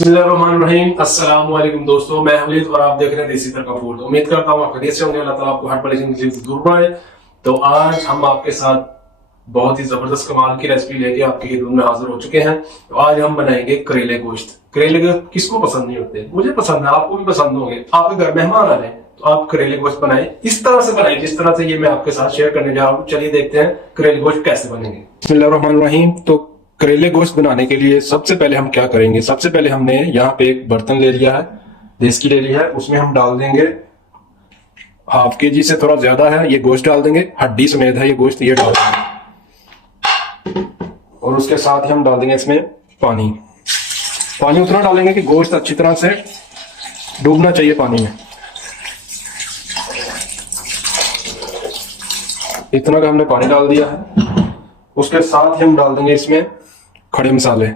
बिस्मिल्लाहिर्रहमानिर्रहीम। अस्सलाम वालेकुम दोस्तों, मैं हमीद और आप देख रहे हैं देसी तरका फूड। उम्मीद करता हूँ आप खैरियत से होंगे। अल्लाह ताला आपको हर परेशानी से दूर बनाए। तो आज हम आपके साथ बहुत ही जबरदस्त कमाल की रेसिपी लेके आपकी खिदमत में हाजिर हो चुके हैं। तो आज हम बनाएंगे करेले गोश्त। करेले किसको पसंद नहीं होते, मुझे पसंद है, आपको भी पसंद होंगे। आपके घर मेहमान आ रहे हैं तो आप करेले गोश्त बनाए, इस तरह से बनाए जिस तरह से ये मैं आपके साथ शेयर करने जा रहा हूँ। चलिए देखते हैं करेले गोश्त कैसे बनेंगे। बिस्मिल्लाहिर्रहमानिर्रहीम। तो करेले गोश्त बनाने के लिए सबसे पहले हम क्या करेंगे, सबसे पहले हमने यहाँ पे एक बर्तन ले लिया है, देश की ले लिया है। उसमें हम डाल देंगे हाफ के जी से थोड़ा ज्यादा है ये गोश्त डाल देंगे, हड्डी समेत है ये गोश्त, ये डाल देंगे। और उसके साथ ही हम डाल देंगे इसमें पानी। पानी उतना डालेंगे कि गोश्त अच्छी तरह से डूबना चाहिए पानी में। इतना का हमने पानी डाल दिया है। उसके साथ ही हम डाल देंगे इसमें खड़े मसाले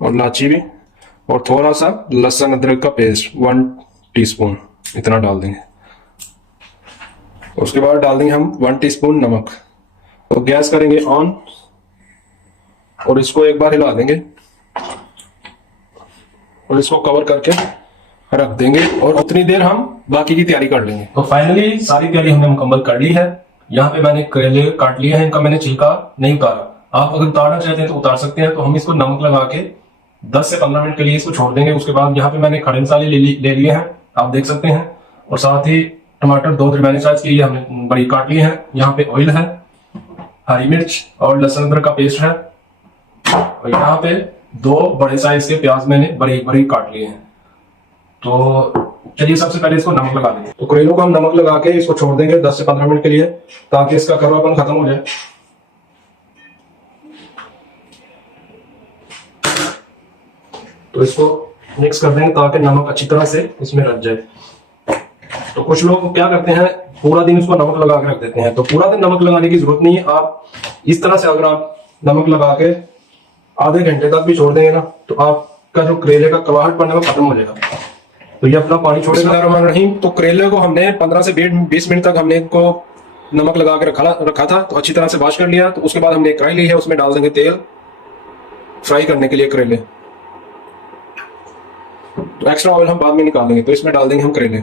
और इलायची भी, और थोड़ा सा लहसुन अदरक का पेस्ट 1 टीस्पून, इतना डाल देंगे। उसके बाद डाल देंगे हम 1 टीस्पून नमक। तो गैस करेंगे ऑन और इसको एक बार हिला देंगे और इसको कवर करके रख देंगे और उतनी देर हम बाकी की तैयारी कर लेंगे। तो फाइनली सारी तैयारी हमने मुकम्मल कर ली है। यहाँ पे मैंने करेले काट लिए हैं, इनका मैंने छिलका नहीं उतारा। आप अगर उतारना चाहते हैं तो उतार सकते हैं। तो हम इसको नमक लगा के 10 से 15 मिनट के लिए इसको छोड़ देंगे। उसके बाद यहाँ पे मैंने खड़े मसाले ले लिए हैं, आप देख सकते हैं। और साथ ही टमाटर 2 दरमियाने साइज के लिए हमने बड़ी काट लिए हैं। यहाँ पे ऑयल है, हरी मिर्च और लहसुन अदरक का पेस्ट है। और यहाँ पे 2 बड़े साइज के प्याज मैंने बरीक बरीक काट लिए हैं। तो चलिए सबसे पहले इसको नमक लगा देंगे। तो करेलों को हम नमक लगा के इसको छोड़ देंगे 10 से 15 मिनट के लिए, ताकि इसका कड़वापन खत्म हो जाए। तो इसको मिक्स कर देंगे ताकि नमक अच्छी तरह से इसमें रच जाए। तो कुछ लोग क्या करते हैं, पूरा दिन इसको नमक लगा के रख देते हैं। तो पूरा दिन नमक लगाने की जरूरत नहीं है। आप इस तरह से अगर आप नमक लगा के आधे घंटे तक भी छोड़ देंगे ना, तो आपका जो करेले का कड़वाहटपन है वो खत्म हो जाएगा। तो ये अपना पानी छोड़ेगा। तो करेले को हमने 15 से 20 मिनट तक हमने इनको नमक लगा के रखा था। तो अच्छी तरह से वॉश कर लिया। तो उसके बाद हमने एक कढ़ाई ली है, उसमें डाल देंगे तेल फ्राई करने के लिए करेले। तो एक्स्ट्रा ऑयल हम बाद में निकाल देंगे। तो इसमें डाल देंगे हम करेले।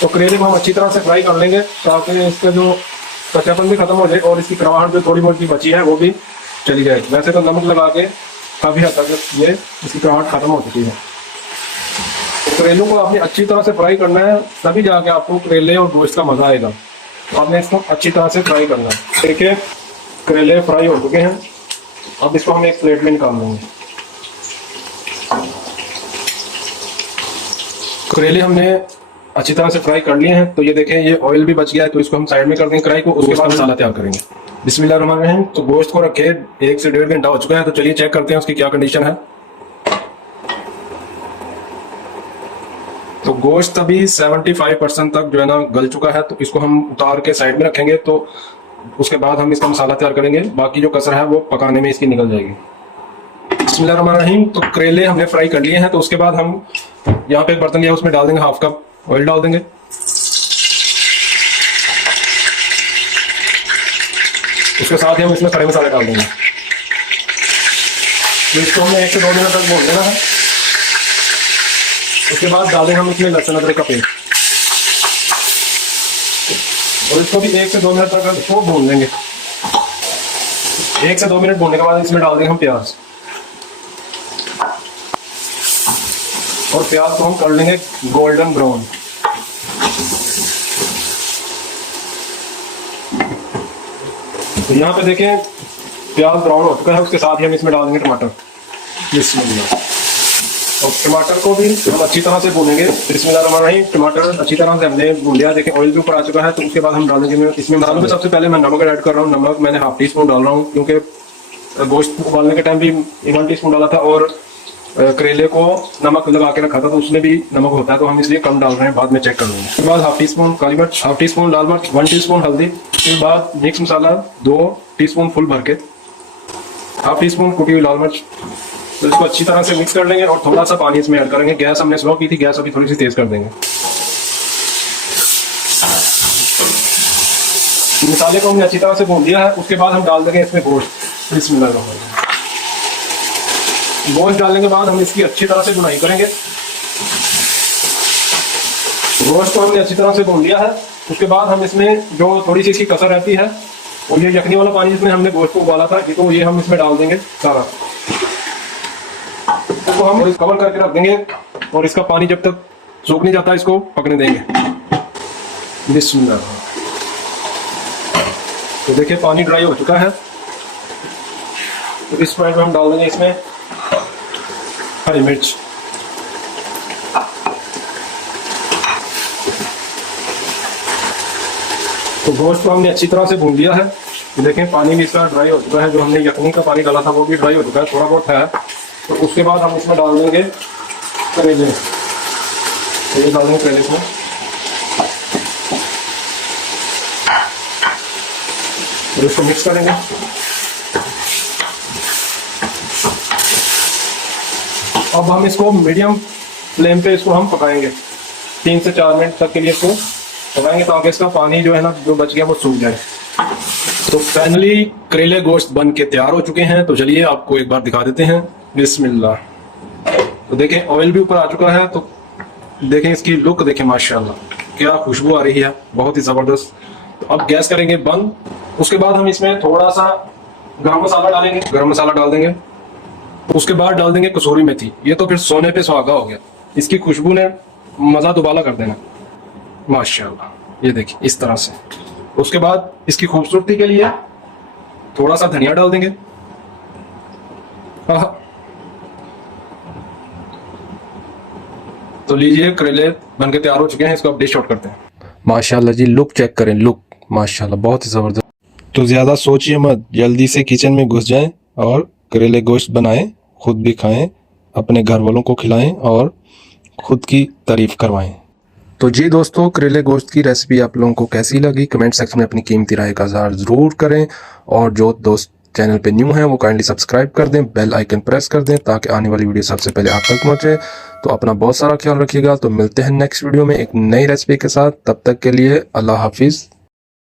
तो करेले को हम अच्छी तरह से फ्राई कर लेंगे ताकि इसका जो कच्चापन भी खत्म हो जाए और इसकी कड़वाहट जो थोड़ी बहुत बची है वो भी चली जाए। वैसे तो नमक लगा के काफी हद तक ये इसकी कड़वाहट खत्म हो चुकी है। तो करेलों को आपने अच्छी तरह से फ्राई करना है, तभी जाके आपको करेले और गोश्त का मजा आएगा। तो आपने इसको अच्छी तरह से फ्राई करना है। देखिए करेले फ्राई हो चुके हैं। अब इसको हम एक प्लेट में निकाल लेंगे। करेले हमने अच्छी तरह से फ्राई कर लिए हैं। तो ये देखें ये ऑयल भी बच गया है। तो इसको हम साइड में कर देंगे कढ़ाई को। उसके बाद मसाला तैयार करेंगे। बिस्मिल्लाहिर्रहमानिर्रहीम। तो गोश्त को रखे 1 से 1.5 घंटा हो चुका है। तो चलिए चेक करते हैं उसकी क्या कंडीशन है। तो गोश्त अभी 75% तक जो है ना गल चुका है। तो इसको हम उतार के साइड में रखेंगे। तो उसके बाद हम इसका मसाला तैयार करेंगे। बाकी जो कसर है वो पकाने में इसकी निकल जाएगी। बिस्मिल्लाहिर्रहमानिर्रहीम। तो करेले हमने फ्राई कर लिए हैं। तो उसके बाद हम यहाँ पे एक बर्तन लिया, उसमें डाल देंगे हाफ कप ऑयल डाल देंगे। उसके साथ ही हम इसमें खड़े मसाले डाल देंगे। तो इसको हमने 1 से 2 मिनट तक भून देना है। उसके बाद डाल देंगे हम इसमें लहसुन अदरक का पेस्ट और इसको भी 1 से 2 मिनट तक इसको भून लेंगे। 1 से 2 मिनट भूनने के बाद इसमें डाल देंगे हम प्याज, और प्याज को हम कर लेंगे गोल्डन ब्राउन। तो यहाँ पे देखें प्याज ब्राउन हो चुका है। उसके साथ ही हम इसमें डाल देंगे टमाटर। और टमाटर को भी हम अच्छी तरह से भूनेंगे। बिस्मिल्लाहिर्रहमानिर्रहीम। टमाटर अच्छी तरह से हमने भून लिया। देखें ऑयल भी ऊपर आ चुका है। तो उसके बाद हम डालेंगे इसमें मसालों में सबसे पहले मैं नमक ऐड कर रहा हूँ। नमक मैंने हाफ टीस्पून डाल रहा हूँ, क्योंकि गोश्त उबालने के टाइम भी 1 टीस्पून डाला था और करेले को नमक लगा के रखा था तो उसमें भी नमक होता है। तो हम इसलिए कम डाल रहे हैं, बाद में चेक कर लेंगे। उसके बाद हाफ टीस्पून काली मिर्च, हाफ टीस्पून लाल मिर्च, 1 टीस्पून हल्दी। उसके बाद मिक्स मसाला 2 टीस्पून फुल भर के, हाफ टीस्पून कुटी हुई लाल मिर्च। तो इसको अच्छी तरह से मिक्स कर लेंगे और थोड़ा सा पानी इसमें ऐड करेंगे। गैस हमने स्लो की थी, गैस अभी थोड़ी सी तेज कर देंगे। मसाले को हमने अच्छी तरह से भून दिया है। उसके बाद हम डाल देंगे इसमें गोश्त। बिस्मिल्लाह। गोश्त डालने के बाद हम इसकी अच्छी तरह से भुनाई करेंगे। गोश्त को हमने अच्छी तरह से भून लिया है। उसके बाद हम इसमें जो थोड़ी सी इसकी कसर रहती है और ये यखनी वाला पानी जिसमें हमने गोश्त को उबाला था, तो ये हम इसमें डाल देंगे सारा। तो हम कवर करके रख देंगे और इसका पानी जब तक सूख नहीं जाता इसको पकने देंगे। बिस्मिल्लाह। तो देखिए पानी ड्राई हो चुका है। तो इस पॉइंट में हम डाल देंगे इसमें हरी मिर्च। तो गोश्त को हमने अच्छी तरह से भून लिया है। तो देखें पानी भी इसका ड्राई हो चुका है। जो हमने यखनी का पानी डाला था वो भी ड्राई हो चुका है, थोड़ा बहुत है। तो उसके बाद हम इसमें डाल देंगे करेले। तो ये डाल देंगे करेले इसमें। और इसको मिक्स करेंगे। अब हम इसको मीडियम फ्लेम पे इसको हम पकाएंगे 3 से 4 मिनट तक के लिए इसको पकाएंगे, ताकि इसका पानी जो है ना जो बच गया वो सूख जाए। तो फाइनली करेले गोश्त बन के तैयार हो चुके हैं। तो चलिए आपको एक बार दिखा देते हैं। बिस्मिल्लाह। तो देखें ऑयल भी ऊपर आ चुका है। तो देखें इसकी लुक देखें, माशाल्लाह क्या खुशबू आ रही है, बहुत ही जबरदस्त। तो अब गैस करेंगे बंद। उसके बाद हम इसमें थोड़ा सा गरम मसाला डालेंगे, गरम मसाला डाल देंगे। उसके बाद डाल देंगे कसूरी मेथी। ये तो फिर सोने पे सुहागा हो गया, इसकी खुशबू ने मजा दुबाला कर देना माशाल्लाह। ये देखिए इस तरह से। उसके बाद इसकी खूबसूरती के लिए थोड़ा सा धनिया डाल देंगे। तो लीजिए करेले बनके तैयार हो चुके हैं। इसको अब डिश आउट करते हैं। माशाल्लाह जी, लुक चेक करें, लुक माशाल्लाह बहुत ही जबरदस्त। तो ज्यादा सोचिए मत, जल्दी से किचन में घुस जाएं और करेले गोश्त बनाएं, खुद भी खाएं, अपने घर वालों को खिलाएं और खुद की तारीफ करवाएं। तो जी दोस्तों, करेले गोश्त की रेसिपी आप लोगों को कैसी लगी कमेंट सेक्शन में अपनी कीमती राय का इज़हार ज़रूर करें। और जो दोस्त चैनल पे न्यू हैं वो काइंडली सब्सक्राइब कर दें, बेल आइकन प्रेस कर दें ताकि आने वाली वीडियो सबसे पहले आप तक पहुंचे। तो अपना बहुत सारा ख्याल रखिएगा। तो मिलते हैं नेक्स्ट वीडियो में एक नई रेसिपी के साथ। तब तक के लिए अल्लाह हाफिज़।